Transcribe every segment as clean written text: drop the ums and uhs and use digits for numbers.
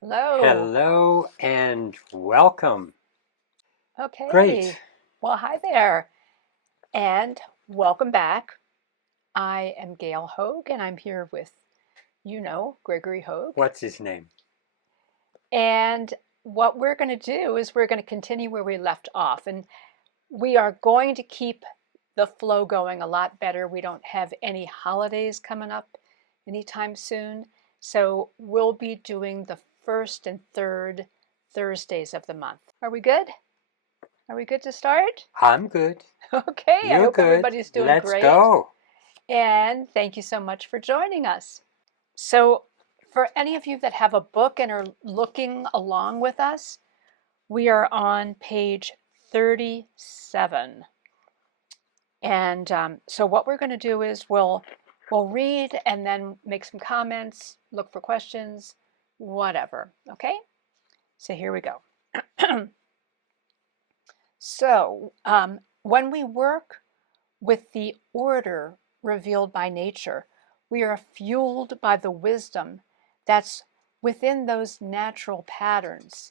Hello. Hello and welcome. Great. Okay. Well, hi there, and welcome back. I am Gail Hoag, and I'm here with, Gregory Hoag. What's his name? And what we're going to do is we're going to continue where we left off, and we are going to keep the flow going a lot better. We don't have any holidays coming up anytime soon, so we'll be doing the first and third Thursdays of the month. Are we good? Are we good to start? I'm good. Okay, I You're hope good. everybody's doing Let's great. go. And thank you so much for joining us. So, for any of you that have a book and are looking along with us, we are on page 37. And so, what we're going to do is we'll read and then make some comments, look for questions, whatever. Okay? So, here we go. So, when we work with the order revealed by nature, we are fueled by the wisdom that's within those natural patterns.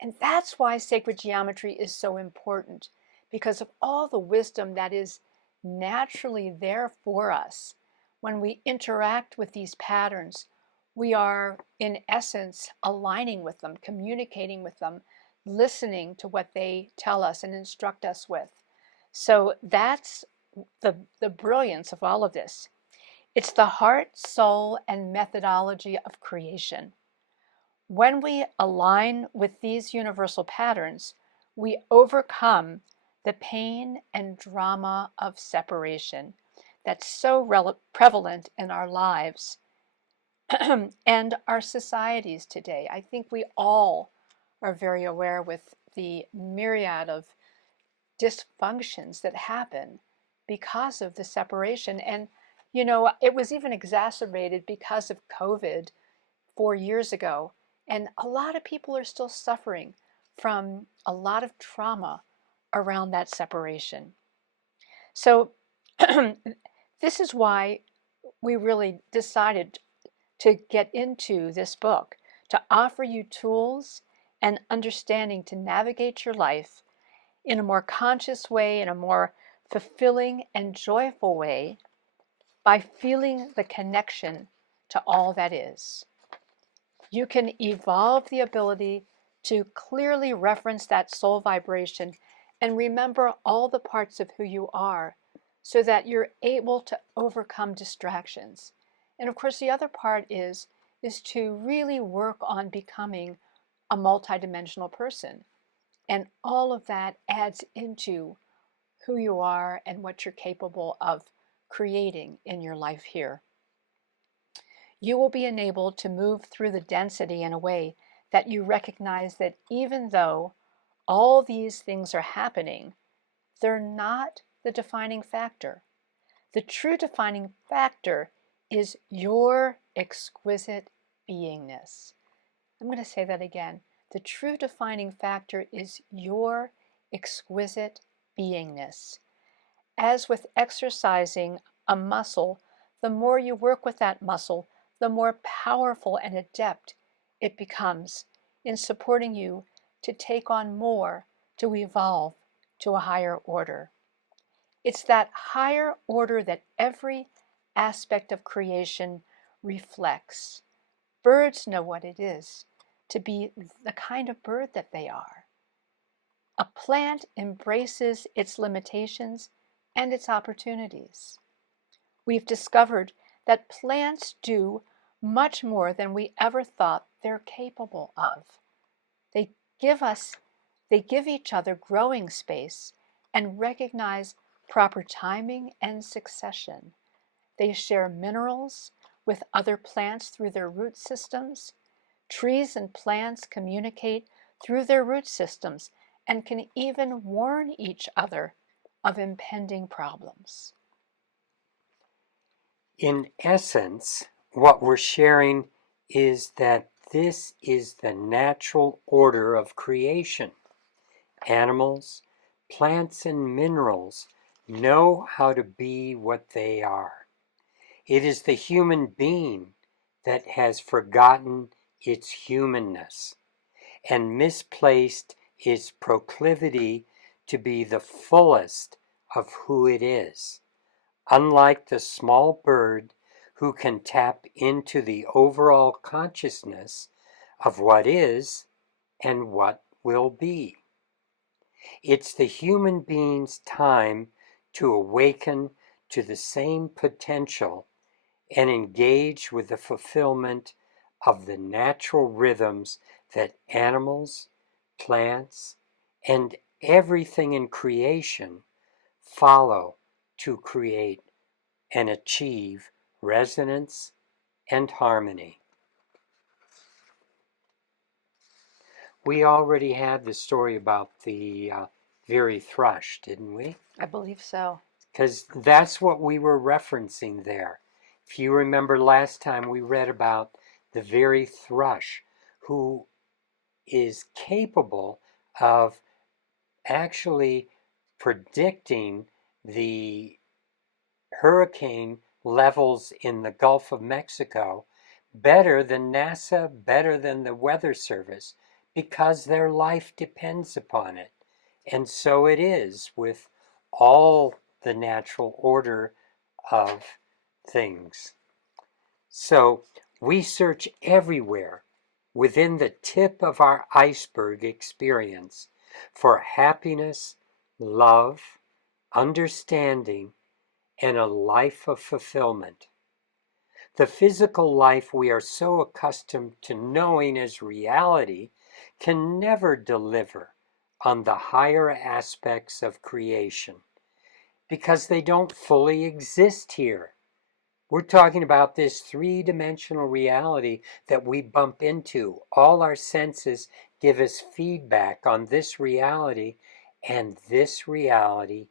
And that's why sacred geometry is so important, because of all the wisdom that is naturally there for us. When we interact with these patterns, we are, in essence, aligning with them, communicating with them, listening to what they tell us and instruct us with. So that's the brilliance of all of this. It's the heart, soul, and methodology of creation. When we align with these universal patterns, we overcome the pain and drama of separation that's so prevalent in our lives and our societies today. I think we all are very aware with the myriad of dysfunctions that happen because of the separation. And, it was even exacerbated because of COVID 4 years ago. And a lot of people are still suffering from a lot of trauma around that separation. So, this is why we really decided to get into this book, to offer you tools and understanding to navigate your life in a more conscious way, in a more fulfilling and joyful way, by feeling the connection to all that is. You can evolve the ability to clearly reference that soul vibration and remember all the parts of who you are so that you're able to overcome distractions. And of course, the other part is to really work on becoming a multidimensional person. And all of that adds into who you are and what you're capable of creating in your life here. You will be enabled to move through the density in a way that you recognize that even though all these things are happening, they're not the defining factor. The true defining factor is your exquisite beingness. I'm going to say that again. The true defining factor is your exquisite beingness. As with exercising a muscle, the more you work with that muscle, the more powerful and adept it becomes in supporting you to take on more, to evolve to a higher order. It's that higher order that every aspect of creation reflects. Birds know what it is to be the kind of bird that they are. A plant embraces its limitations and its opportunities. We've discovered that plants do much more than we ever thought they're capable of. They give us, they give each other growing space and recognize proper timing and succession. They share minerals with other plants through their root systems. Trees and plants communicate through their root systems and can even warn each other of impending problems. In essence, what we're sharing is that this is the natural order of creation. Animals, plants, and minerals know how to be what they are. It is the human being that has forgotten its humanness, and misplaced its proclivity to be the fullest of who it is. Unlike the small bird who can tap into the overall consciousness of what is and what will be. It's the human being's time to awaken to the same potential and engage with the fulfillment of the natural rhythms that animals, plants, and everything in creation follow to create and achieve resonance and harmony. We already had the story about the very thrush, didn't we? I believe so. Because that's what we were referencing there. If you remember last time, we read about the very thrush who is capable of actually predicting the hurricane levels in the Gulf of Mexico better than NASA, better than the Weather Service, because their life depends upon it. And so it is with all the natural order of things. So we search everywhere within the tip of our iceberg experience for happiness, love, understanding, and a life of fulfillment. The physical life we are so accustomed to knowing as reality can never deliver on the higher aspects of creation because they don't fully exist here. We're talking about this three-dimensional reality that we bump into. All our senses give us feedback on this reality, and this reality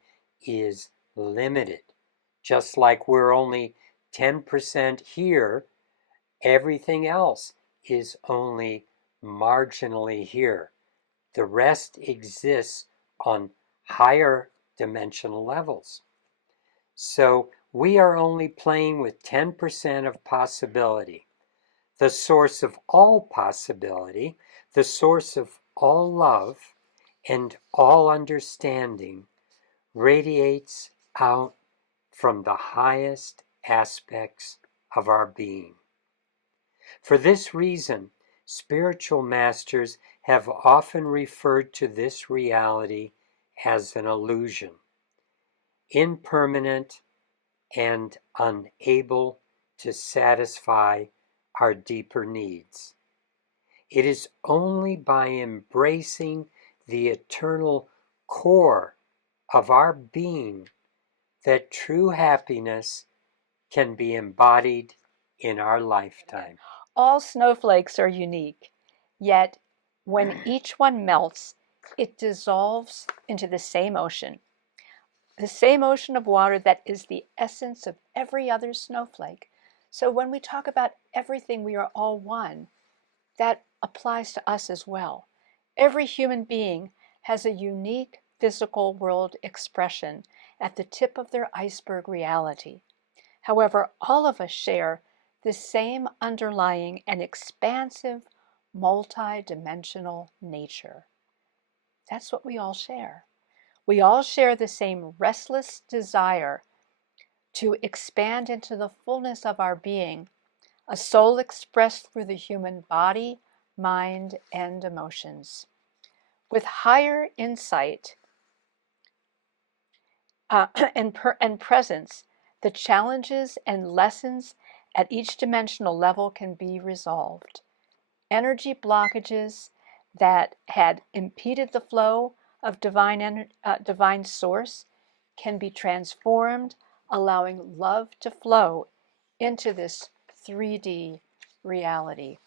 is limited. Just like we're only 10% here, everything else is only marginally here. The rest exists on higher dimensional levels. So we are only playing with 10% of possibility. The source of all possibility, the source of all love and all understanding, radiates out from the highest aspects of our being. For this reason, spiritual masters have often referred to this reality as an illusion, impermanent and unable to satisfy our deeper needs. It is only by embracing the eternal core of our being that true happiness can be embodied in our lifetime. All snowflakes are unique, yet when each one melts, it dissolves into the same ocean of water that is the essence of every other snowflake. So when we talk about everything, we are all one, that applies to us as well. Every human being has a unique physical world expression at the tip of their iceberg reality. However, all of us share the same underlying and expansive multi-dimensional nature. That's what we all share. We all share the same restless desire to expand into the fullness of our being, a soul expressed through the human body, mind, and emotions. With higher insight and presence, the challenges and lessons at each dimensional level can be resolved. Energy blockages that had impeded the flow of divine source can be transformed, allowing love to flow into this 3D reality.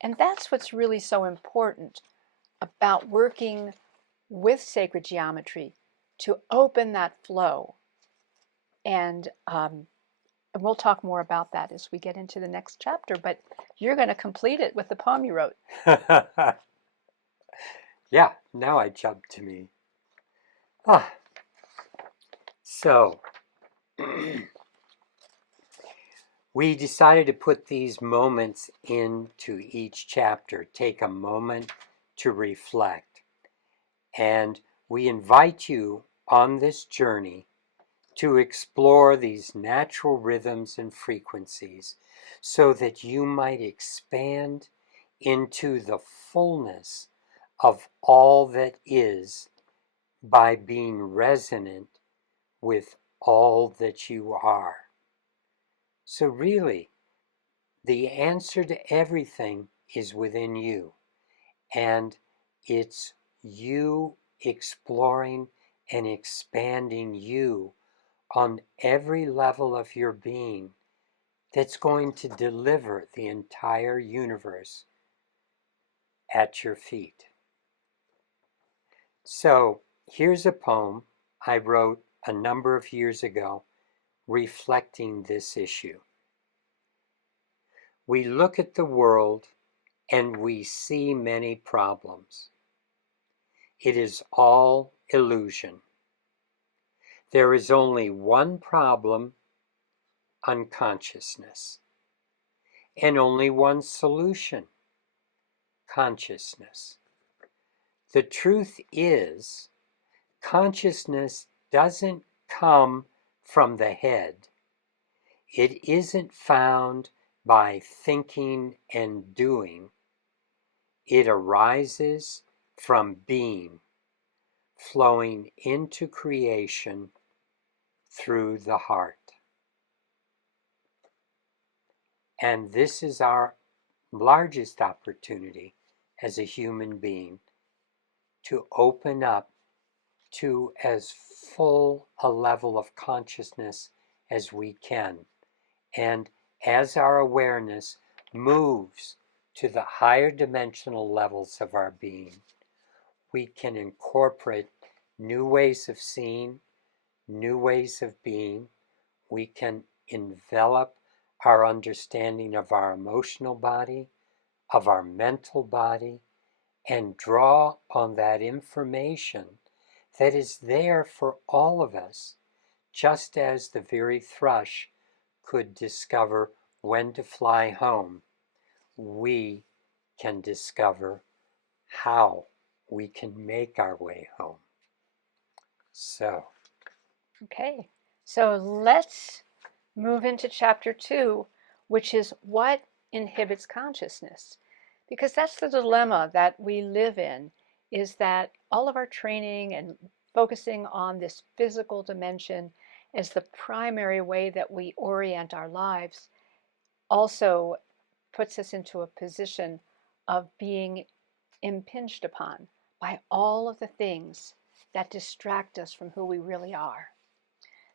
And that's what's really so important about working with sacred geometry, to open that flow. And we'll talk more about that as we get into the next chapter, but you're going to complete it with the poem you wrote. Yeah, now I jump to me. So, We decided to put these moments into each chapter, take a moment to reflect. And we invite you on this journey to explore these natural rhythms and frequencies so that you might expand into the fullness of all that is by being resonant with all that you are. So really, the answer to everything is within you, and it's you exploring and expanding you on every level of your being that's going to deliver the entire universe at your feet. So here's a poem I wrote a number of years ago reflecting this issue. We look at the world and we see many problems. It is all illusion. There is only one problem, unconsciousness, and only one solution, consciousness. The truth is, consciousness doesn't come from the head. It isn't found by thinking and doing. It arises from being, flowing into creation through the heart. And this is our largest opportunity as a human being to open up to as full a level of consciousness as we can. And as our awareness moves to the higher dimensional levels of our being, we can incorporate new ways of seeing, new ways of being. We can envelop our understanding of our emotional body, of our mental body, and draw on that information that is there for all of us, just as the very thrush could discover when to fly home. We can discover how we can make our way home. So, Okay, so let's move into chapter 2, which is what inhibits consciousness. Because that's the dilemma that we live in, is that all of our training and focusing on this physical dimension as the primary way that we orient our lives also puts us into a position of being impinged upon by all of the things that distract us from who we really are.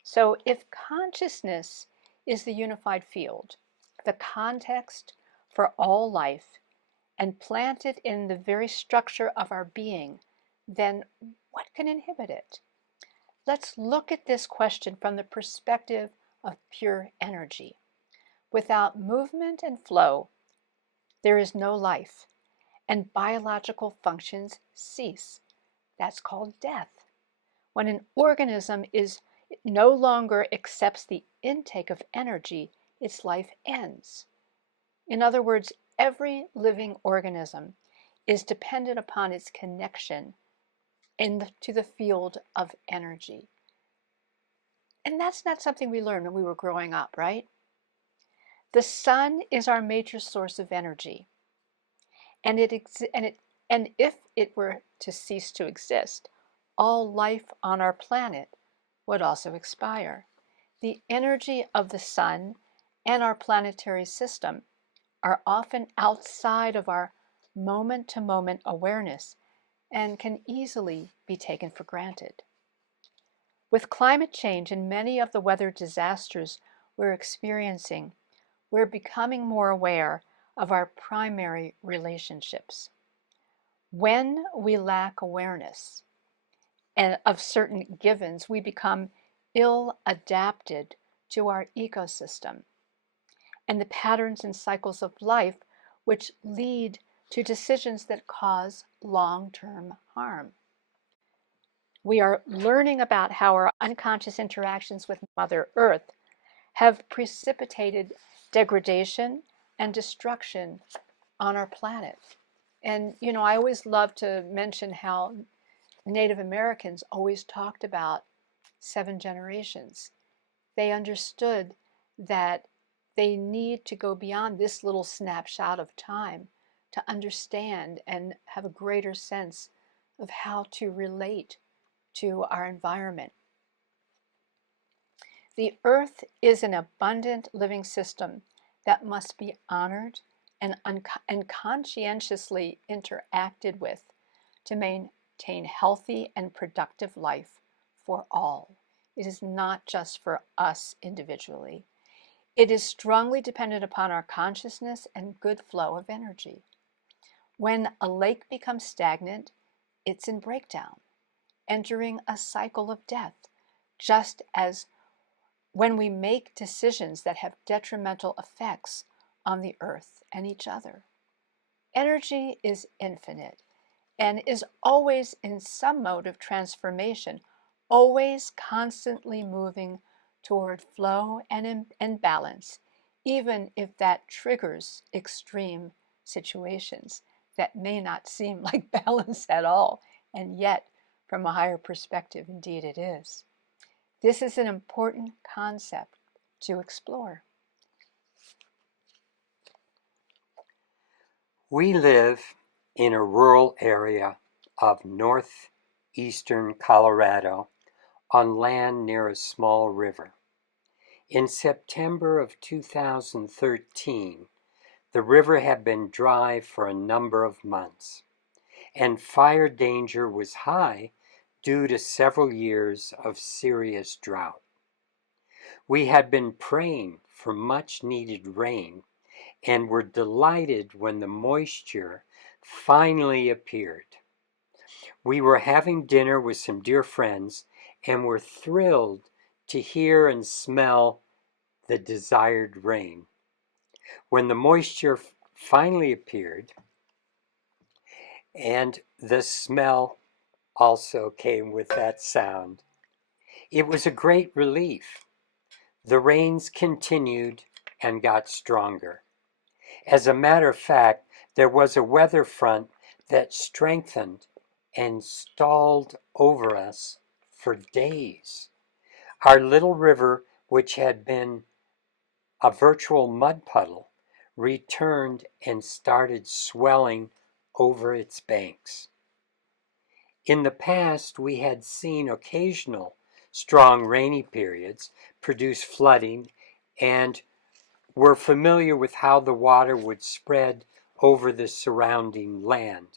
So if consciousness is the unified field, the context for all life, and planted in the very structure of our being, then what can inhibit it? Let's look at this question from the perspective of pure energy. Without movement and flow, there is no life, and biological functions cease. That's called death. When an organism is no longer accepts the intake of energy, its life ends. In other words, every living organism is dependent upon its connection to the field of energy. And that's not something we learned when we were growing up, right? The sun is our major source of energy. And if it were to cease to exist, all life on our planet would also expire. The energy of the sun and our planetary system are often outside of our moment-to-moment awareness and can easily be taken for granted. With climate change and many of the weather disasters we're experiencing, we're becoming more aware of our primary relationships. When we lack awareness and of certain givens, we become ill-adapted to our ecosystem and the patterns and cycles of life which lead to decisions that cause long-term harm. We are learning about how our unconscious interactions with Mother Earth have precipitated degradation and destruction on our planet. And, I always love to mention how Native Americans always talked about 7 generations. They understood that they need to go beyond this little snapshot of time to understand and have a greater sense of how to relate to our environment. The earth is an abundant living system that must be honored and conscientiously interacted with to maintain healthy and productive life for all. It is not just for us individually. It is strongly dependent upon our consciousness and good flow of energy. When a lake becomes stagnant, it's in breakdown, entering a cycle of death, just as when we make decisions that have detrimental effects on the earth and each other. Energy is infinite and is always in some mode of transformation, always constantly moving toward flow and balance, even if that triggers extreme situations that may not seem like balance at all, and yet, from a higher perspective, indeed it is. This is an important concept to explore. We live in a rural area of northeastern Colorado on land near a small river. In September of 2013, the river had been dry for a number of months, and fire danger was high due to several years of serious drought. We had been praying for much needed rain and were delighted when the moisture finally appeared. We were having dinner with some dear friends and were thrilled to hear and smell the desired rain. When the moisture finally appeared, and the smell also came with that sound, it was a great relief. The rains continued and got stronger. As a matter of fact, there was a weather front that strengthened and stalled over us for days. Our little river, which had been a virtual mud puddle, returned and started swelling over its banks. In the past, we had seen occasional strong rainy periods produce flooding and were familiar with how the water would spread over the surrounding land,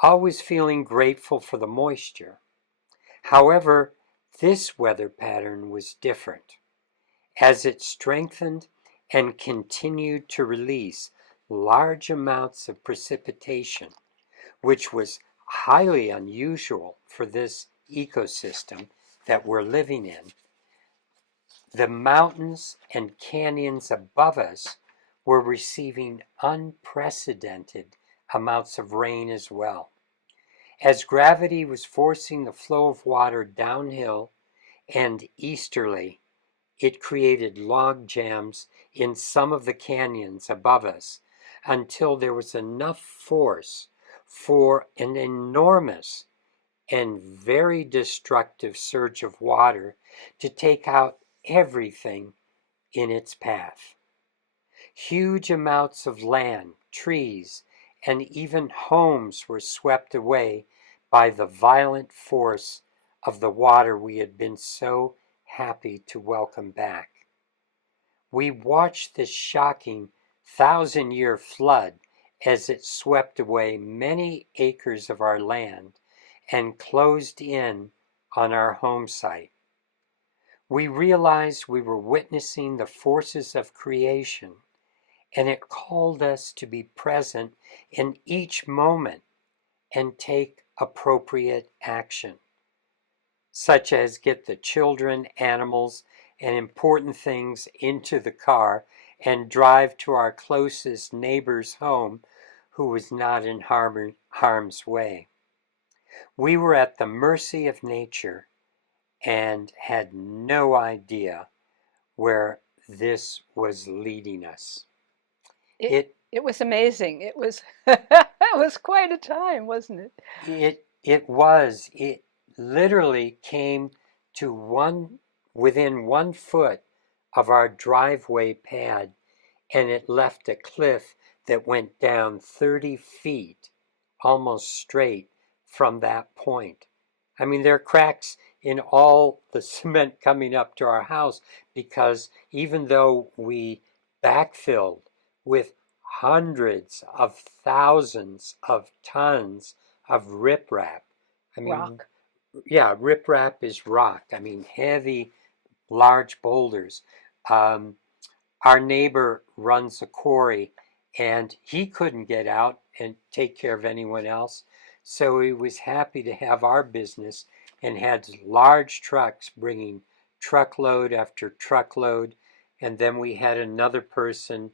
always feeling grateful for the moisture. However, this weather pattern was different. As it strengthened and continued to release large amounts of precipitation, which was highly unusual for this ecosystem that we're living in, the mountains and canyons above us were receiving unprecedented amounts of rain as well. As gravity was forcing the flow of water downhill and easterly, it created log jams in some of the canyons above us until there was enough force for an enormous and very destructive surge of water to take out everything in its path. Huge amounts of land, trees, and even homes were swept away by the violent force of the water we had been so happy to welcome back. We watched this shocking 1,000-year flood as it swept away many acres of our land and closed in on our home site. We realized we were witnessing the forces of creation, and it called us to be present in each moment and take appropriate action, such as get the children, animals, and important things into the car and drive to our closest neighbor's home who was not in harm's way. We were at the mercy of nature and had no idea where this was leading us. It was amazing. It was it was quite a time, wasn't it? It literally came to within 1 foot of our driveway pad, and it left a cliff that went down 30 feet, almost straight from that point. I mean, there are cracks in all the cement coming up to our house because even though we backfilled with hundreds of thousands of tons of riprap, I mean, Rock. yeah, riprap is rock. I mean, heavy, large boulders. Um, our neighbor runs a quarry, and he couldn't get out and take care of anyone else. So he was happy to have our business and had large trucks bringing truckload after truckload. And then we had another person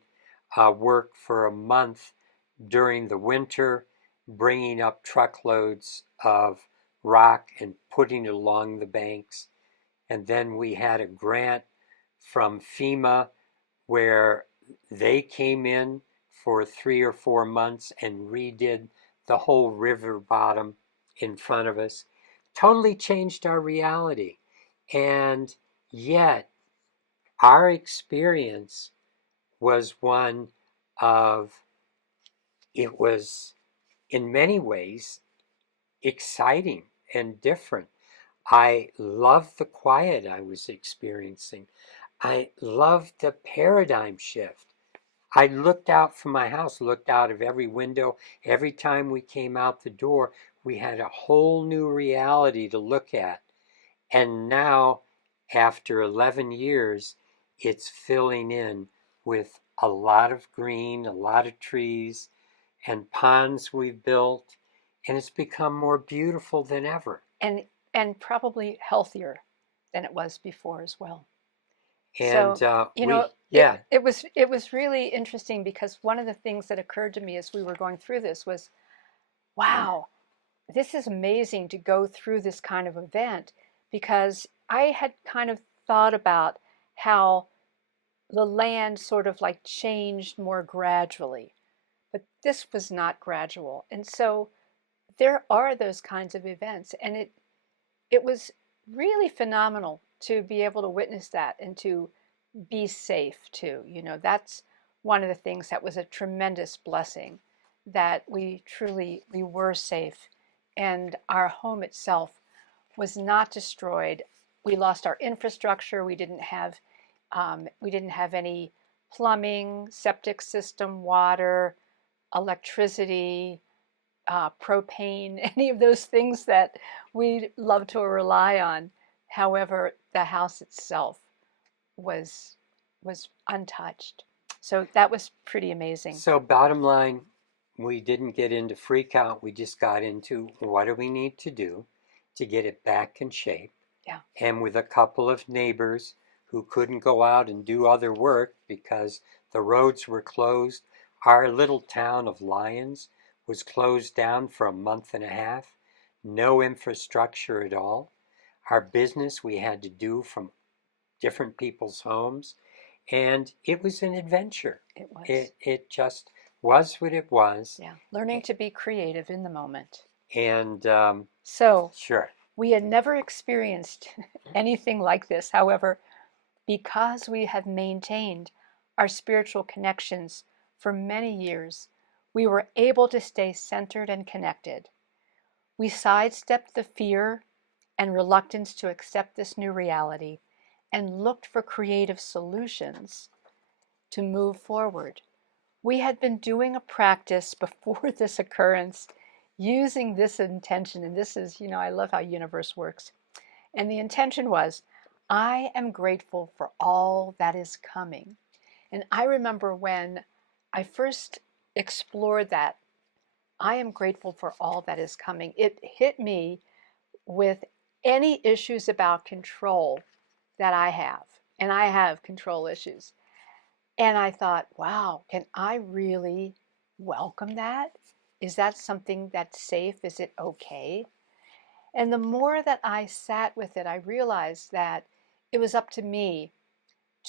work for a month during the winter, bringing up truckloads of rock and putting it along the banks. And then we had a grant from FEMA where they came in for 3 or 4 months and redid the whole river bottom in front of us. Totally changed our reality. And yet, our experience was one of, it was in many ways exciting and different. I loved the quiet I was experiencing. I loved the paradigm shift. I looked out from my house, looked out of every window. Every time we came out the door, we had a whole new reality to look at. And now, after 11 years, it's filling in with a lot of green, a lot of trees, and ponds we've built, and it's become more beautiful than ever. And probably healthier than it was before as well. And So, yeah, it was really interesting because one of the things that occurred to me as we were going through this was, wow, this is amazing to go through this kind of event, because I had kind of thought about how the land sort of like changed more gradually, but this was not gradual. And so there are those kinds of events, and it was really phenomenal to be able to witness that and to be safe too. That's one of the things that was a tremendous blessing, that we were safe, and our home itself was not destroyed. We lost our infrastructure. We didn't have any plumbing, septic system, water, electricity, propane, any of those things that we love to rely on. However, the house itself was was untouched. So that was pretty amazing. so bottom line, we didn't get into freak out. We just got into what do we need to do to get it back in shape. Yeah. And with a couple of neighbors who couldn't go out and do other work because the roads were closed, our little town of Lyons was closed down for a month and a half. No infrastructure at all. Our business we had to do from different people's homes, and it was an adventure. It was. It just was what it was. Yeah. Learning to be creative in the moment. And So sure. we had never experienced anything like this. However, because we have maintained our spiritual connections for many years, we were able to stay centered and connected. We sidestepped the fear and reluctance to accept this new reality and looked for creative solutions to move forward. We had been doing a practice before this occurrence using this intention, and this is, I love how universe works. And the intention was, I am grateful for all that is coming. And I remember when I first explored that, I am grateful for all that is coming. It hit me with any issues about control that I have. And I have control issues. And I thought, wow, can I really welcome that? Is that something that's safe? Is it okay? And the more that I sat with it, I realized that it was up to me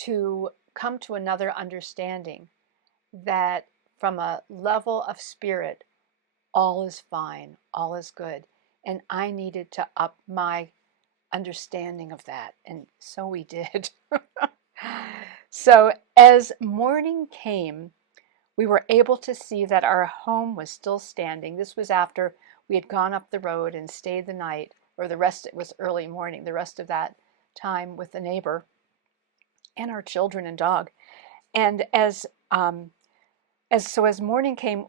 to come to another understanding that from a level of spirit, all is fine, all is good. And I needed to up my understanding of that. And so we did. So as morning came, we were able to see that our home was still standing. This was after we had gone up the road and stayed the night, or the rest, it was early morning, the rest of that time with the neighbor and our children and dog. And as morning came,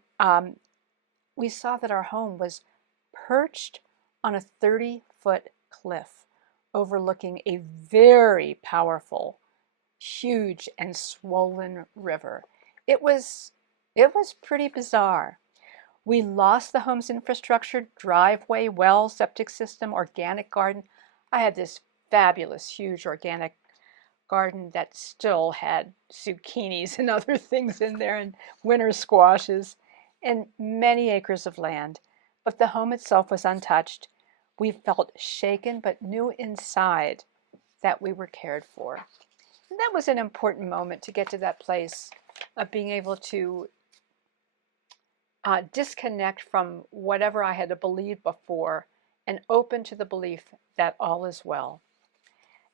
we saw that our home was perched on a 30-foot cliff overlooking a very powerful, huge, and swollen river. It was pretty bizarre. We lost the home's infrastructure, driveway, well, septic system, organic garden. I had this fabulous, huge organic garden that still had zucchinis and other things in there and winter squashes and many acres of land. But the home itself was untouched. We felt shaken but knew inside that we were cared for. And that was an important moment to get to that place of being able to disconnect from whatever I had believed before and open to the belief that all is well.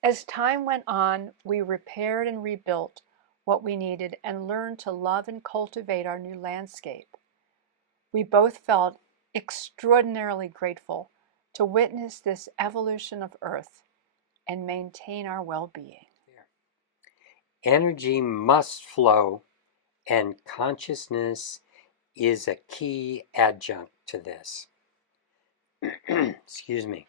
As time went on, we repaired and rebuilt what we needed and learned to love and cultivate our new landscape. We both felt extraordinarily grateful to witness this evolution of Earth and maintain our well-being. Energy must flow, and consciousness is a key adjunct to this. Excuse me.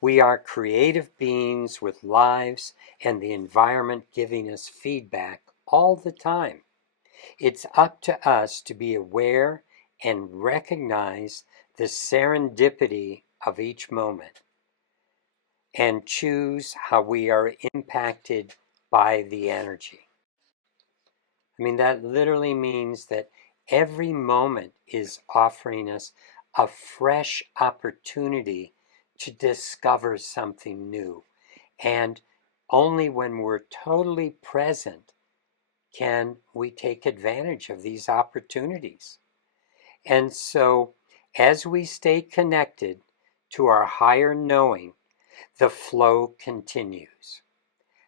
We are creative beings with lives and the environment giving us feedback all the time. It's up to us to be aware and recognize the serendipity of each moment and choose how we are impacted by the energy. I mean, that literally means that every moment is offering us a fresh opportunity to discover something new. And only when we're totally present can we take advantage of these opportunities. And so, as we stay connected to our higher knowing, the flow continues.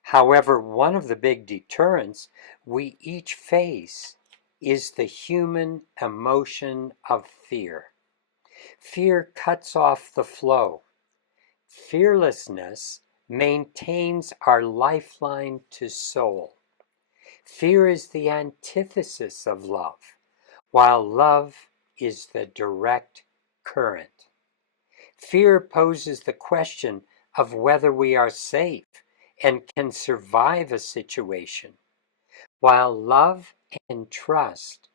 However, one of the big deterrents we each face is the human emotion of fear. Fear cuts off the flow. Fearlessness maintains our lifeline to soul. Fear is the antithesis of love, while love is the direct current. Fear poses the question of whether we are safe and can survive a situation, while love and trust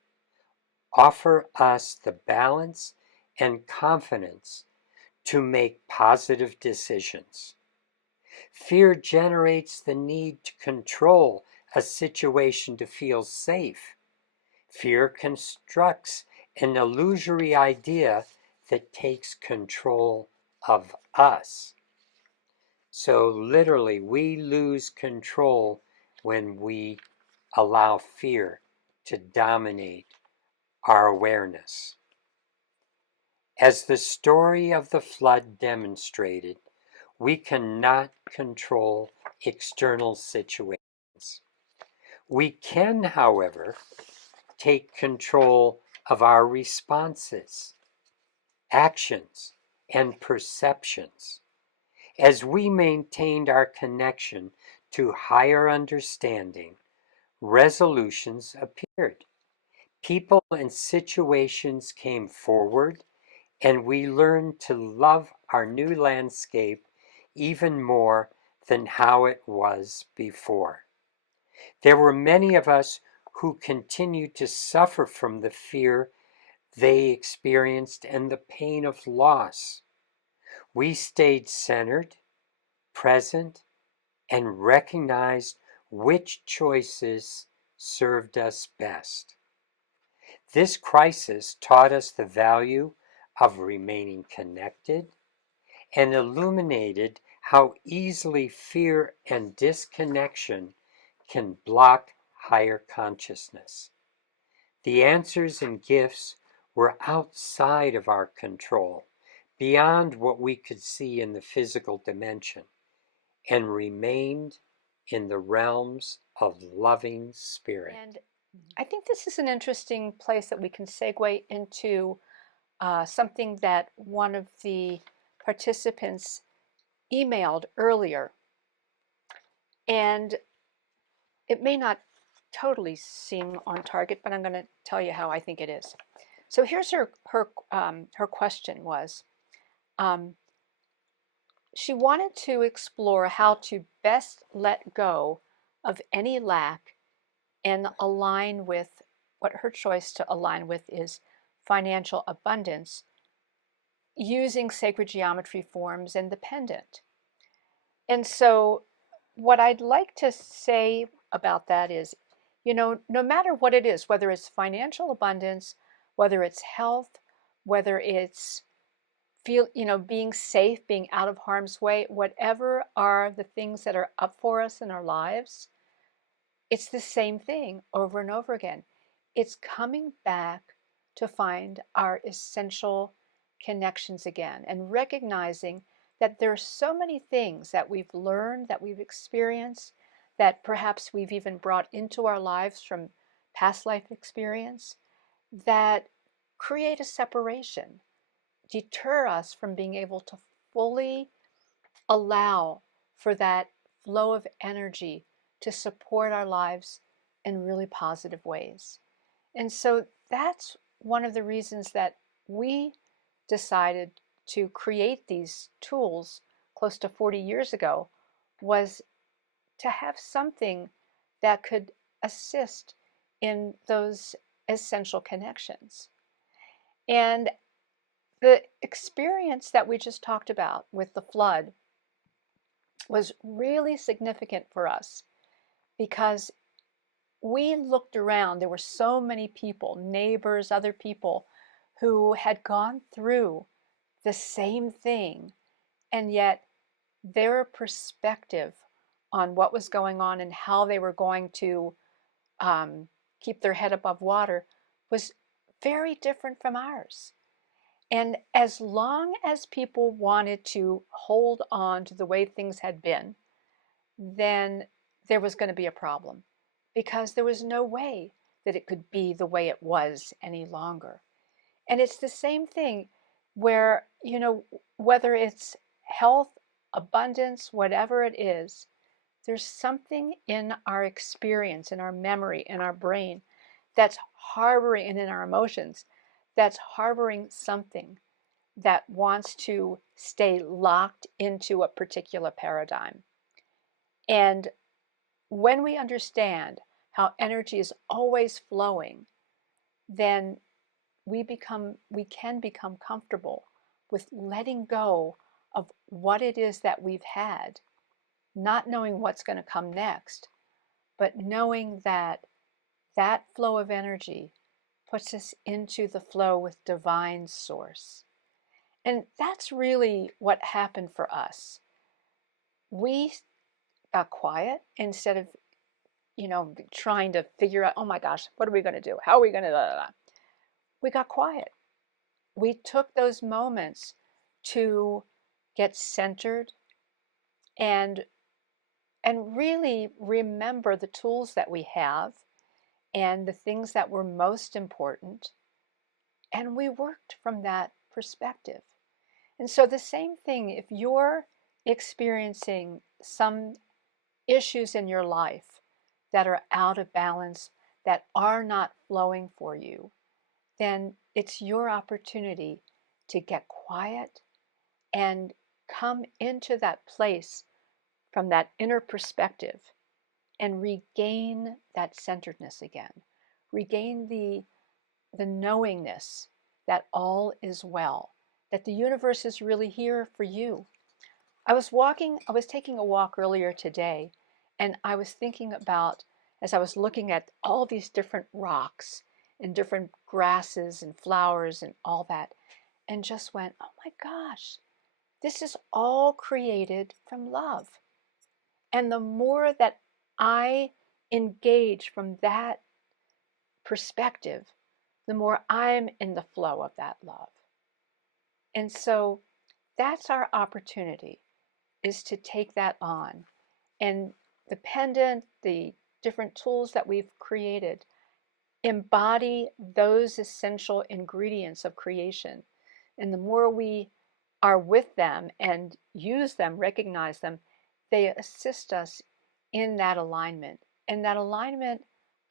offer us the balance and confidence to make positive decisions. Fear generates the need to control a situation to feel safe. Fear constructs an illusory idea that takes control of us. So literally, we lose control when we allow fear to dominate our awareness. As the story of the flood demonstrated, we cannot control external situations. We can, however, take control of our responses, actions, and perceptions. As we maintained our connection to higher understanding, resolutions appeared. People and situations came forward, and we learned to love our new landscape even more than how it was before. There were many of us who continued to suffer from the fear they experienced and the pain of loss. We stayed centered, present, and recognized which choices served us best. This crisis taught us the value of remaining connected and illuminated how easily fear and disconnection can block higher consciousness. The answers and gifts were outside of our control, beyond what we could see in the physical dimension, and remained in the realms of loving spirit. And I think this is an interesting place that we can segue into something that one of the participants emailed earlier. And it may not totally seem on target, but I'm going to tell you how I think it is. So here's her question was, she wanted to explore how to best let go of any lack and align with what her choice to align with is financial abundance using sacred geometry forms and the pendant. And so what I'd like to say about that is, no matter what it is, whether it's financial abundance, whether it's health, whether it's being safe, being out of harm's way, whatever are the things that are up for us in our lives, it's the same thing over and over again. It's coming back to find our essential connections again and recognizing that there are so many things that we've learned, that we've experienced, that perhaps we've even brought into our lives from past life experience that create a separation, deter us from being able to fully allow for that flow of energy to support our lives in really positive ways. And so that's one of the reasons that we decided to create these tools close to 40 years ago, was to have something that could assist in those essential connections. And the experience that we just talked about with the flood was really significant for us because we looked around. There were so many people, neighbors, other people who had gone through the same thing, and yet their perspective on what was going on and how they were going to keep their head above water was very different from ours. And as long as people wanted to hold on to the way things had been, then there was going to be a problem because there was no way that it could be the way it was any longer. And it's the same thing where, whether it's health, abundance, whatever it is, there's something in our experience, in our memory, in our brain that's harboring, and in our emotions, that's harboring something that wants to stay locked into a particular paradigm. And when we understand how energy is always flowing, then we can become comfortable with letting go of what it is that we've had, not knowing what's going to come next, but knowing that that flow of energy puts us into the flow with divine source. And that's really what happened for us. We got quiet instead of, trying to figure out, oh my gosh, what are we going to do? How are we going to? We got quiet. We took those moments to get centered and really remember the tools that we have and the things that were most important. And we worked from that perspective. And so the same thing, if you're experiencing some issues in your life that are out of balance, that are not flowing for you, then it's your opportunity to get quiet and come into that place from that inner perspective and regain that centeredness again. Regain the knowingness that all is well, that the universe is really here for you. I was taking a walk earlier today, and I was thinking about, as I was looking at all these different rocks and different grasses and flowers and all that, and just went, oh my gosh, this is all created from love. And the more that I engage from that perspective, the more I'm in the flow of that love. And so that's our opportunity, is to take that on. And the pendant, the different tools that we've created, embody those essential ingredients of creation. And the more we are with them and use them, recognize them, they assist us in that alignment. And that alignment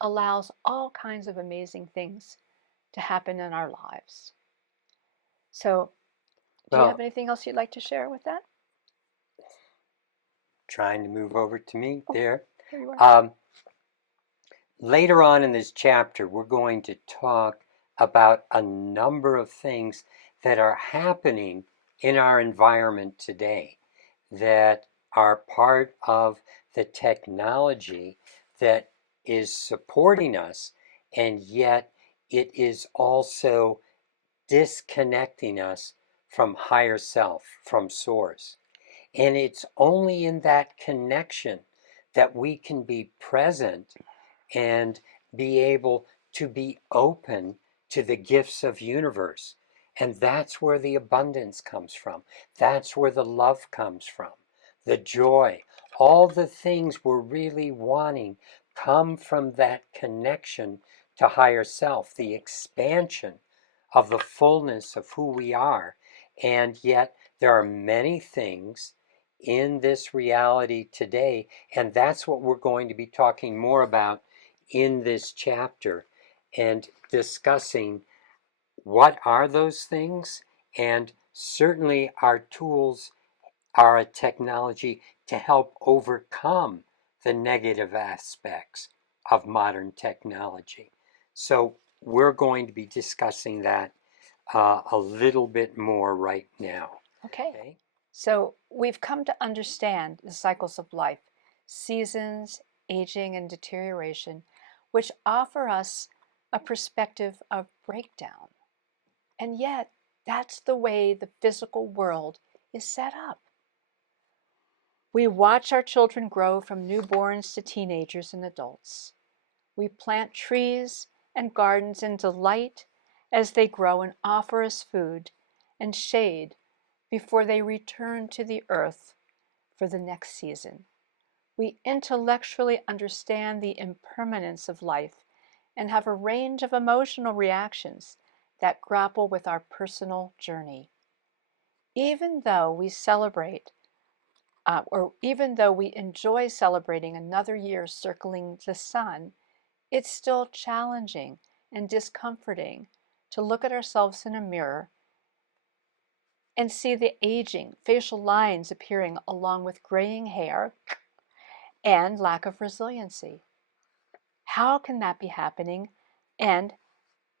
allows all kinds of amazing things to happen in our lives. So, do you have anything else you'd like to share with that? Trying to move over to me there. Here you are. Later on in this chapter, we're going to talk about a number of things that are happening in our environment today that are part of the technology that is supporting us, and yet it is also disconnecting us from higher self, from source. And it's only in that connection that we can be present and be able to be open to the gifts of universe. And that's where the abundance comes from. That's where the love comes from, the joy. All the things we're really wanting come from that connection to higher self, the expansion of the fullness of who we are. And yet there are many things in this reality today, and that's what we're going to be talking more about in this chapter, and discussing what are those things. And certainly our tools are a technology to help overcome the negative aspects of modern technology. So we're going to be discussing that a little bit more right now. Okay. So we've come to understand the cycles of life, seasons, aging, and deterioration, which offer us a perspective of breakdown. And yet, that's the way the physical world is set up. We watch our children grow from newborns to teenagers and adults. We plant trees and gardens in delight as they grow and offer us food and shade before they return to the earth for the next season. We intellectually understand the impermanence of life and have a range of emotional reactions that grapple with our personal journey. Even though we enjoy celebrating another year circling the sun, it's still challenging and discomforting to look at ourselves in a mirror and see the aging, facial lines appearing along with graying hair and lack of resiliency. How can that be happening, and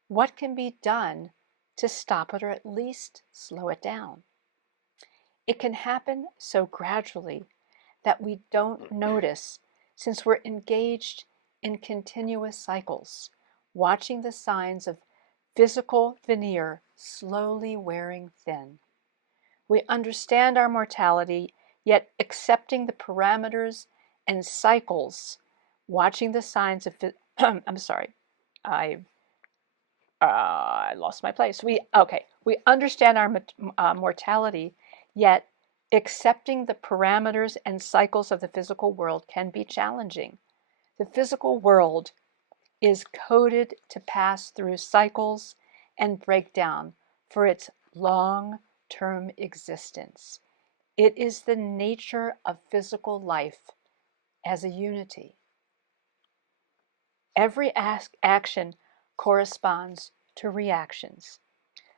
what can be done to stop it or at least slow it down? It can happen so gradually that we don't notice, since we're engaged in continuous cycles, watching the signs of physical veneer slowly wearing thin. We understand our mortality, yet accepting the parameters and cycles, watching the signs of I'm sorry, I lost my place. We understand our mortality, yet accepting the parameters and cycles of the physical world can be challenging. The physical world is coded to pass through cycles and break down for its long-term existence. It is the nature of physical life as a unity. Every action corresponds to reactions.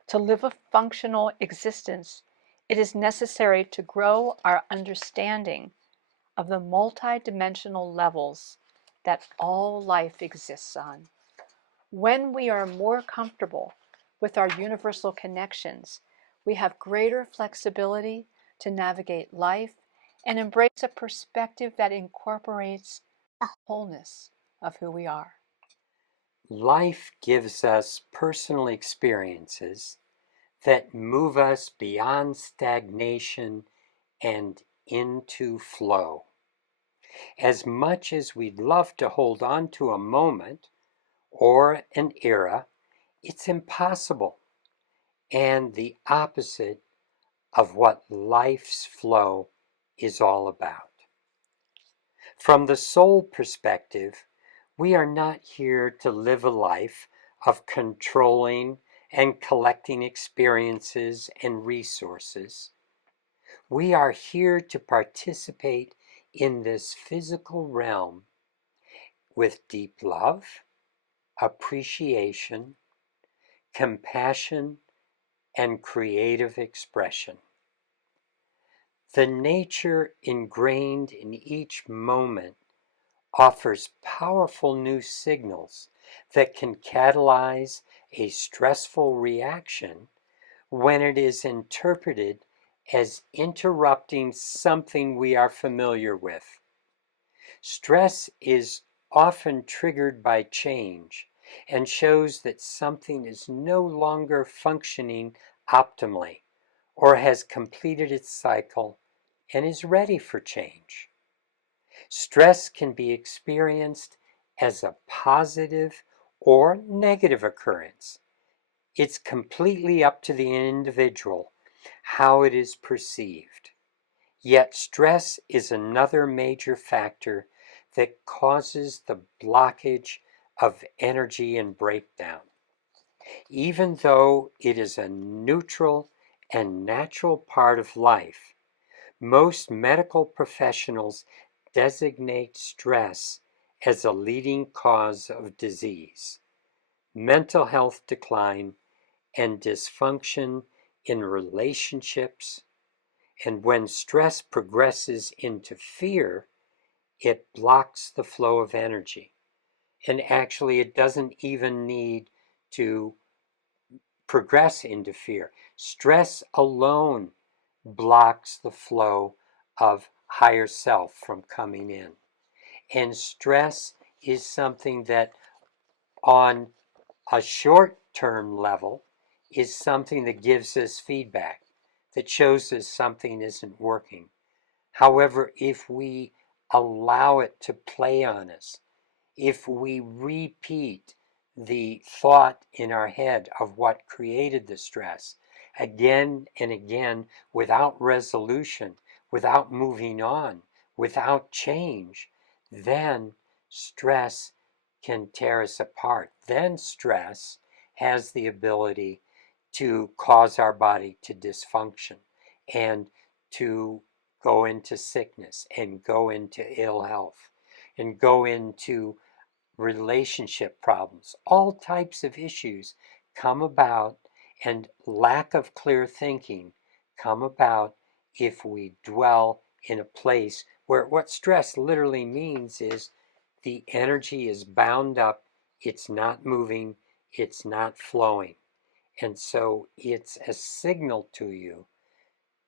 To live a functional existence, it is necessary to grow our understanding of the multidimensional levels that all life exists on. When we are more comfortable with our universal connections, we have greater flexibility to navigate life and embrace a perspective that incorporates the wholeness of who we are. Life gives us personal experiences that move us beyond stagnation and into flow. As much as we'd love to hold on to a moment or an era, it's impossible and the opposite of what life's flow is all about. From the soul perspective, we are not here to live a life of controlling and collecting experiences and resources. We are here to participate in this physical realm with deep love, appreciation, compassion, and creative expression. The nature ingrained in each moment offers powerful new signals that can catalyze a stressful reaction when it is interpreted as interrupting something we are familiar with. Stress is often triggered by change and shows that something is no longer functioning optimally or has completed its cycle and is ready for change. Stress can be experienced as a positive or negative occurrence. It's completely up to the individual how it is perceived. Yet stress is another major factor that causes the blockage of energy and breakdown. Even though it is a neutral and natural part of life, most medical professionals designate stress as a leading cause of disease, mental health decline, and dysfunction in relationships. And when stress progresses into fear, it blocks the flow of energy. And actually, it doesn't even need to progress into fear. Stress alone blocks the flow of higher self from coming in. And stress is something that, on a short term level, is something that gives us feedback, that shows us something isn't working. However, if we allow it to play on us, if we repeat the thought in our head of what created the stress again and again without resolution, without moving on, without change, then stress can tear us apart. Then stress has the ability to cause our body to dysfunction and to go into sickness and go into ill health and go into relationship problems. All types of issues come about, and lack of clear thinking come about if we dwell in a place where what stress literally means is the energy is bound up, it's not moving, it's not flowing. And so it's a signal to you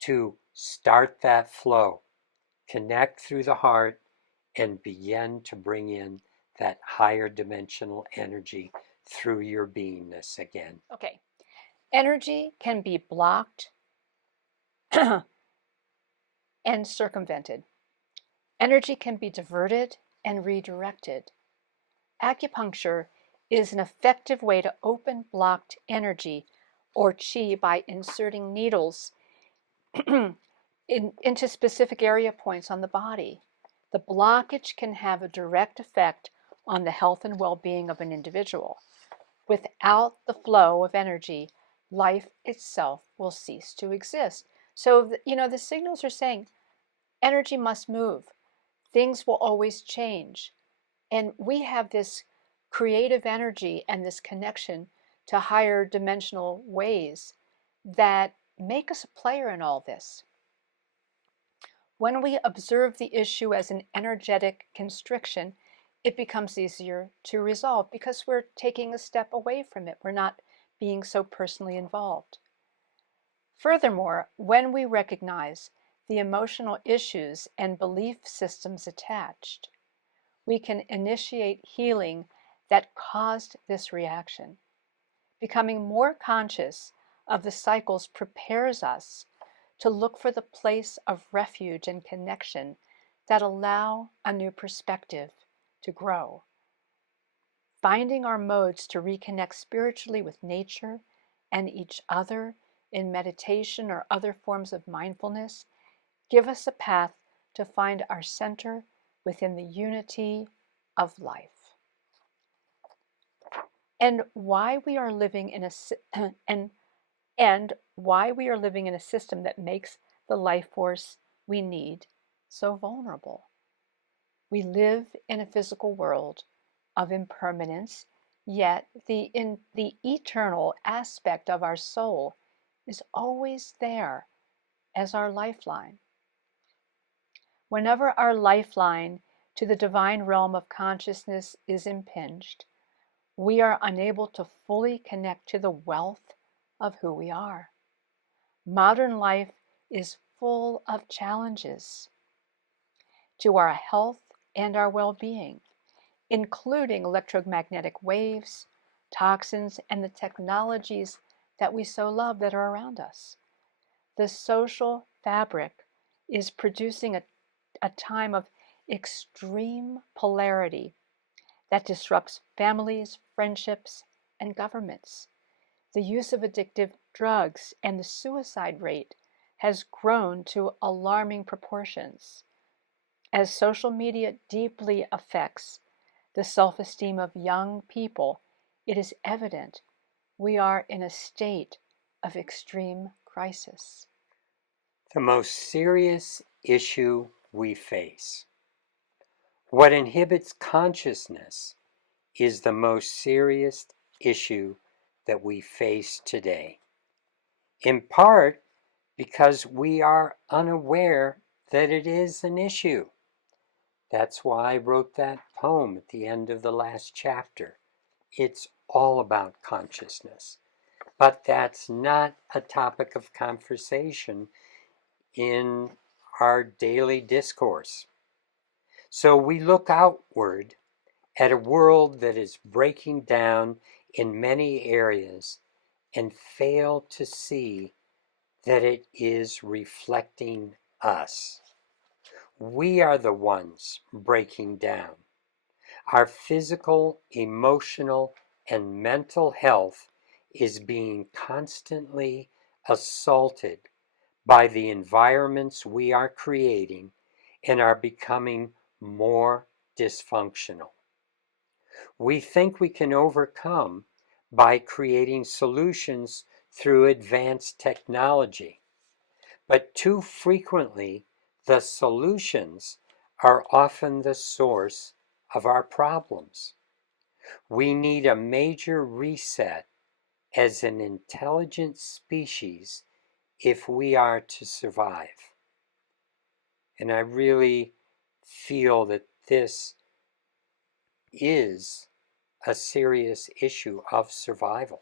to start that flow, connect through the heart, and begin to bring in that higher dimensional energy through your beingness again. Okay. Energy can be blocked and circumvented. Energy can be diverted and redirected. Acupuncture is an effective way to open blocked energy or chi by inserting needles into specific area points on the body. The blockage can have a direct effect on the health and well-being of an individual. Without the flow of energy, life itself will cease to exist. So, the signals are saying energy must move. Things will always change. And we have this creative energy and this connection to higher dimensional ways that make us a player in all this. When we observe the issue as an energetic constriction, it becomes easier to resolve because we're taking a step away from it. We're not being so personally involved. Furthermore, when we recognize the emotional issues and belief systems attached, we can initiate healing that caused this reaction. Becoming more conscious of the cycles prepares us to look for the place of refuge and connection that allow a new perspective to grow. Finding our modes to reconnect spiritually with nature and each other in meditation or other forms of mindfulness give us a path to find our center within the unity of life. And why we are living in why we are living in a system that makes the life force we need so vulnerable. We live in a physical world of impermanence, yet the eternal aspect of our soul is always there as our lifeline. Whenever our lifeline to the divine realm of consciousness is impinged, we are unable to fully connect to the wealth of who we are. Modern life is full of challenges to our health and our well-being, including electromagnetic waves, toxins, and the technologies that we so love that are around us. The social fabric is producing a time of extreme polarity that disrupts families, friendships, and governments. The use of addictive drugs and the suicide rate has grown to alarming proportions. As social media deeply affects the self-esteem of young people, it is evident we are in a state of extreme crisis. The most serious issue we face. What inhibits consciousness is the most serious issue that we face today. In part because we are unaware that it is an issue. That's why I wrote that poem at the end of the last chapter. It's all about consciousness. But that's not a topic of conversation in our daily discourse. So we look outward at a world that is breaking down in many areas and fail to see that it is reflecting us. We are the ones breaking down. Our physical, emotional, and mental health is being constantly assaulted by the environments we are creating and are becoming more dysfunctional. We think we can overcome by creating solutions through advanced technology, but too frequently the solutions are often the source of our problems. We need a major reset as an intelligent species if we are to survive. And I really feel that this is a serious issue of survival.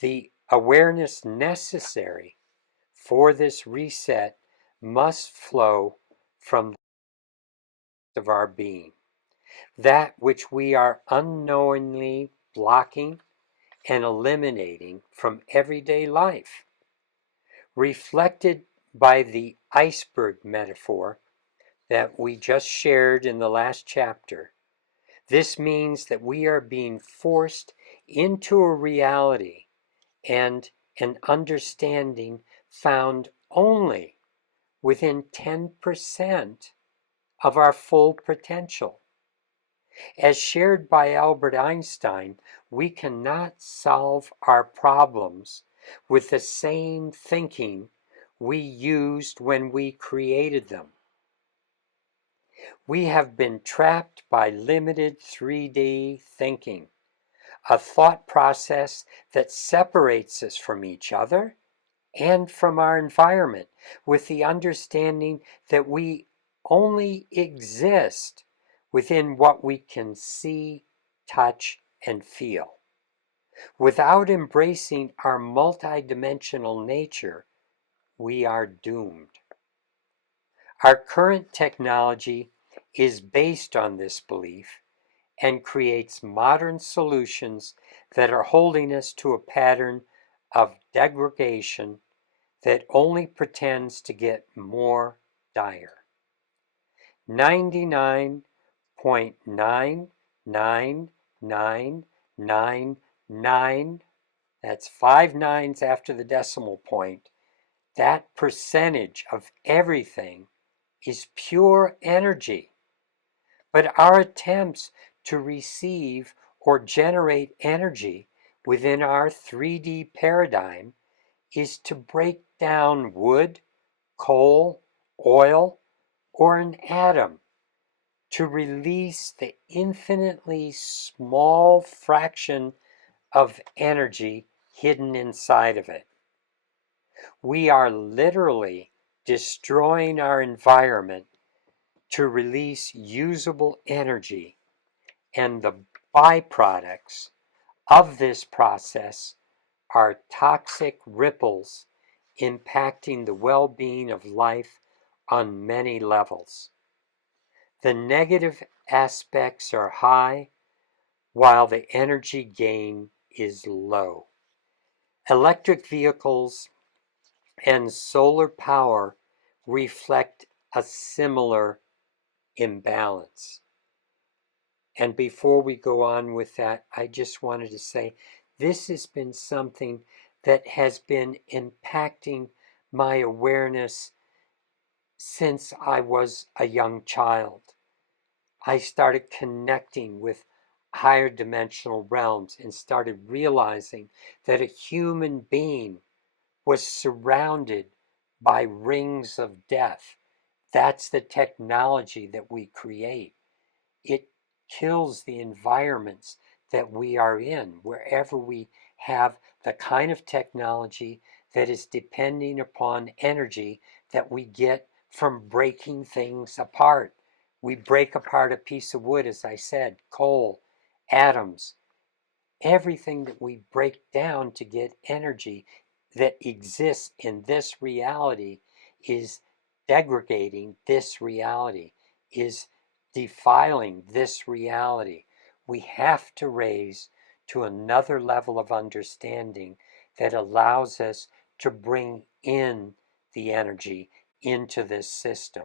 The awareness necessary for this reset must flow from the of our being, that which we are unknowingly blocking and eliminating from everyday life. Reflected by the iceberg metaphor that we just shared in the last chapter, this means that we are being forced into a reality and an understanding found only within 10% of our full potential. As shared by Albert Einstein, we cannot solve our problems with the same thinking we used when we created them. We have been trapped by limited 3D thinking, a thought process that separates us from each other and from our environment, with the understanding that we only exist within what we can see, touch, and feel. Without embracing our multidimensional nature, we are doomed. Our current technology is based on this belief and creates modern solutions that are holding us to a pattern of degradation that only pretends to get more dire. 99.99999, that's 5 nines after the decimal point, that percentage of everything is pure energy. But our attempts to receive or generate energy within our 3D paradigm is to break down wood, coal, oil, or an atom to release the infinitely small fraction of energy hidden inside of it. We are literally destroying our environment to release usable energy, and the byproducts of this process are toxic ripples impacting the well-being of life on many levels. The negative aspects are high, while the energy gain is low. Electric vehicles and solar power reflect a similar imbalance. And before we go on with that, I just wanted to say this has been something that has been impacting my awareness since I was a young child. I started connecting with higher dimensional realms and started realizing that a human being was surrounded by rings of death. That's the technology that we create. It kills the environments that we are in, wherever we have the kind of technology that is depending upon energy that we get from breaking things apart. We break apart a piece of wood, as I said, coal, atoms, everything that we break down to get energy that exists in this reality is degrading this reality, is defiling this reality. We have to raise to another level of understanding that allows us to bring in the energy into this system.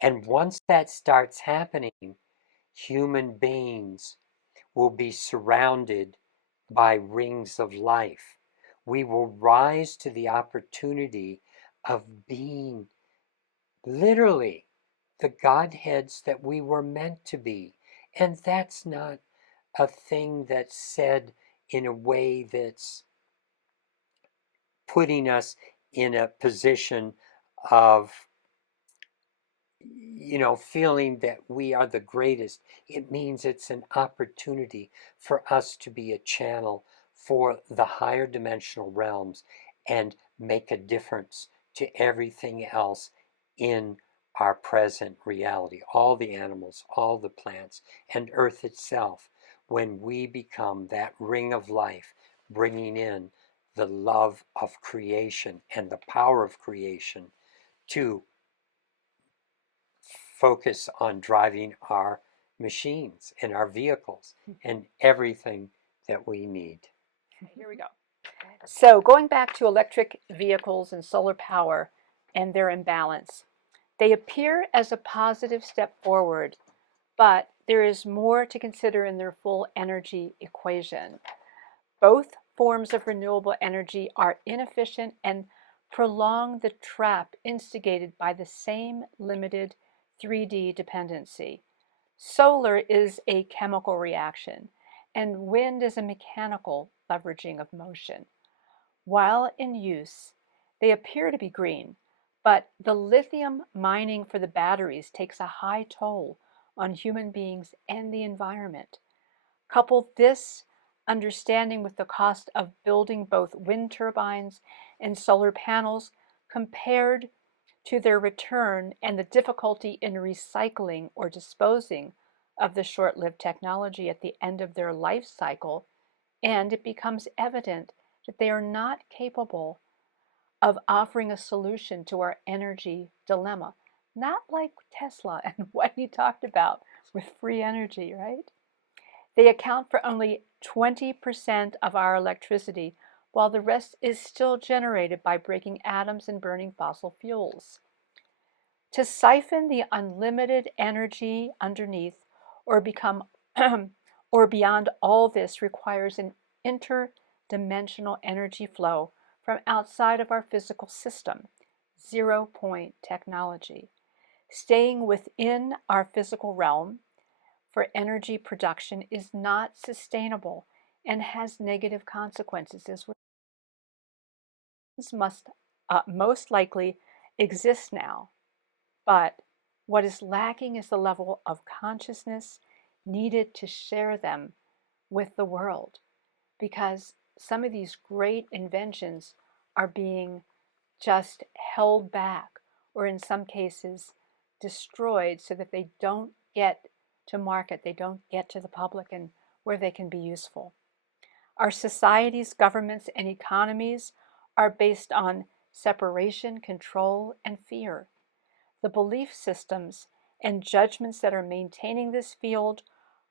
And once that starts happening, human beings will be surrounded by rings of life. We will rise to the opportunity of being literally the Godheads that we were meant to be. And that's not a thing that's said in a way that's putting us in a position of feeling that we are the greatest. It means it's an opportunity for us to be a channel for the higher dimensional realms and make a difference to everything else in our present reality, all the animals, all the plants, and Earth itself, when we become that ring of life, bringing in the love of creation and the power of creation to focus on driving our machines and our vehicles and everything that we need. Here we go. So going back to electric vehicles and solar power and their imbalance, they appear as a positive step forward, but there is more to consider in their full energy equation. Both forms of renewable energy are inefficient and prolong the trap instigated by the same limited 3D dependency. Solar is a chemical reaction, and wind is a mechanical leveraging of motion. While in use, they appear to be green, but the lithium mining for the batteries takes a high toll on human beings and the environment. Couple this understanding with the cost of building both wind turbines and solar panels compared to their return and the difficulty in recycling or disposing of the short-lived technology at the end of their life cycle, and it becomes evident that they are not capable of offering a solution to our energy dilemma. Not like Tesla and what he talked about with free energy, right? They account for only 20% of our electricity, while the rest is still generated by breaking atoms and burning fossil fuels. To siphon the unlimited energy underneath or become or beyond all this requires an interdimensional energy flow from outside of our physical system, 0 point technology. Staying within our physical realm for energy production is not sustainable and has negative consequences, as must most likely exist now. But what is lacking is the level of consciousness needed to share them with the world, because some of these great inventions are being just held back, or in some cases destroyed, so that they don't get to market, they don't get to the public and where they can be useful. Our societies, governments, and economies are based on separation, control, and fear. The belief systems and judgments that are maintaining this field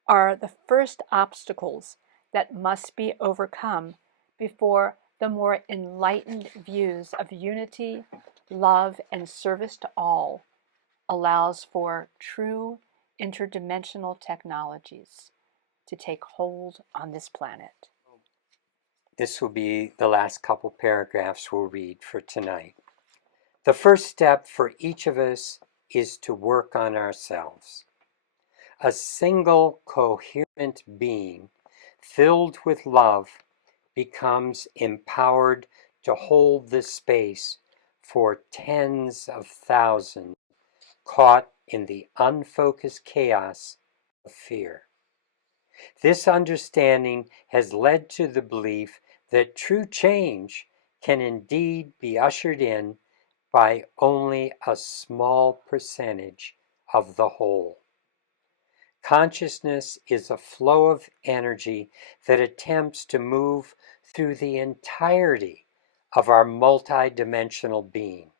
are the first obstacles that must be overcome before the more enlightened views of unity, love, and service to all allows for true interdimensional technologies to take hold on this planet. This will be the last couple paragraphs we'll read for tonight. The first step for each of us is to work on ourselves. A single coherent being filled with love becomes empowered to hold this space for tens of thousands caught in the unfocused chaos of fear. This understanding has led to the belief that true change can indeed be ushered in by only a small percentage of the whole. Consciousness is a flow of energy that attempts to move through the entirety of our multidimensional being,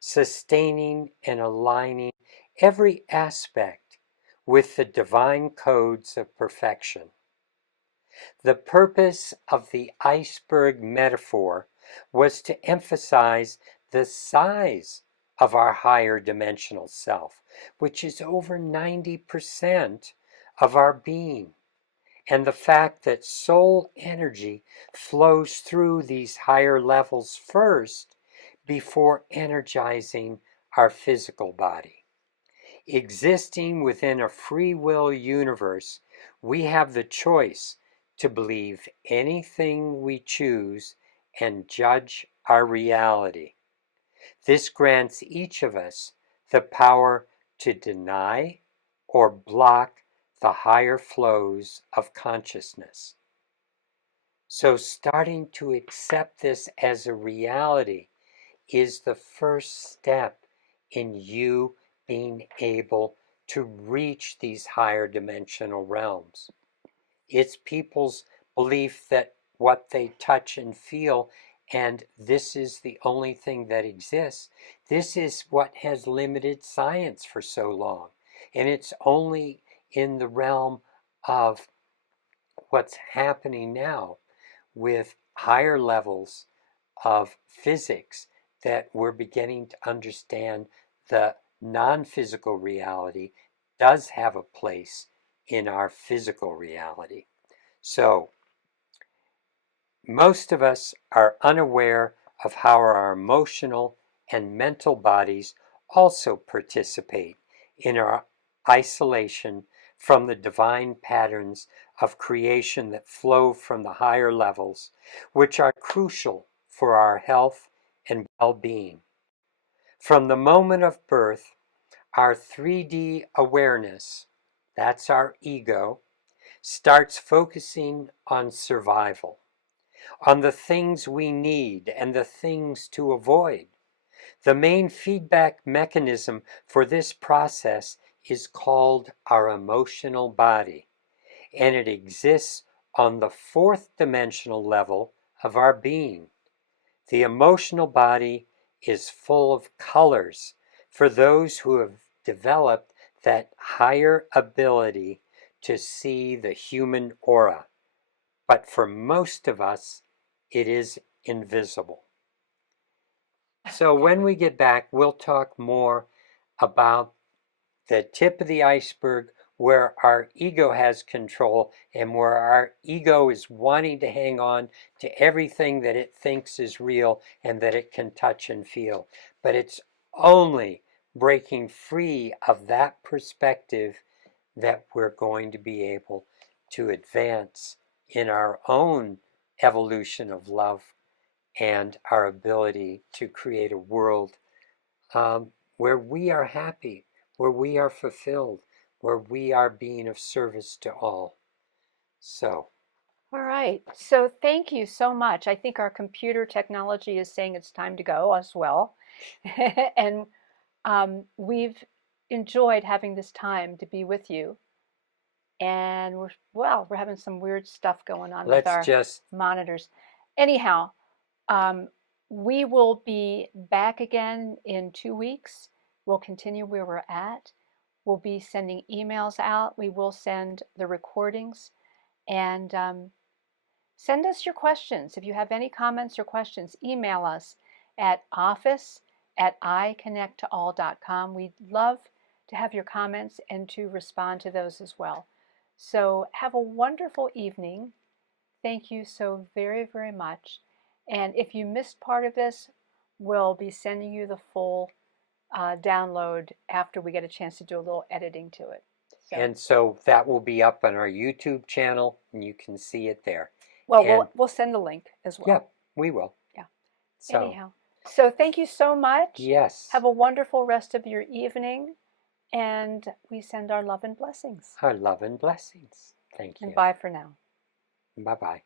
sustaining and aligning every aspect with the divine codes of perfection. The purpose of the iceberg metaphor was to emphasize the size of our higher dimensional self, which is over 90% of our being, and the fact that soul energy flows through these higher levels first before energizing our physical body. Existing within a free will universe, we have the choice to believe anything we choose and judge our reality. This grants each of us the power to deny or block the higher flows of consciousness. So, starting to accept this as a reality is the first step in you being able to reach these higher dimensional realms. It's people's belief that what they touch and feel, and this is the only thing that exists. This is what has limited science for so long. And it's only in the realm of what's happening now with higher levels of physics that we're beginning to understand the non-physical reality does have a place in our physical reality. So, most of us are unaware of how our emotional and mental bodies also participate in our isolation from the divine patterns of creation that flow from the higher levels, which are crucial for our health and well-being. From the moment of birth, our 3D awareness, that's our ego, starts focusing on survival, on the things we need and the things to avoid. The main feedback mechanism for this process is called our emotional body, and it exists on the fourth dimensional level of our being. The emotional body is full of colors for those who have developed that higher ability to see the human aura. But for most of us, it is invisible. So when we get back, we'll talk more about the tip of the iceberg where our ego has control and where our ego is wanting to hang on to everything that it thinks is real and that it can touch and feel. But it's only breaking free of that perspective that we're going to be able to advance in our own evolution of love and our ability to create a world where we are happy, where we are fulfilled, where we are being of service to all. So, All right. So thank you so much. I think our computer technology is saying it's time to go as well. And we've enjoyed having this time to be with you. And we're having some weird stuff going on with let's our just monitors. Anyhow, we will be back again in 2 weeks. We'll continue where we're at. We'll be sending emails out. We will send the recordings. And send us your questions. If you have any comments or questions, email us at office@iconnecttoall.com. We'd love to have your comments and to respond to those as well. So have a wonderful evening. Thank you so very, very much. And if you missed part of this, we'll be sending you the full download after we get a chance to do a little editing to it. And so that will be up on our YouTube channel, and you can see it there. Well, we'll send the link as well. Yeah, we will. Yeah. So, anyhow, so thank you so much. Yes. Have a wonderful rest of your evening, and we send our love and blessings. Our love and blessings. Thank you. And bye for now. Bye-bye.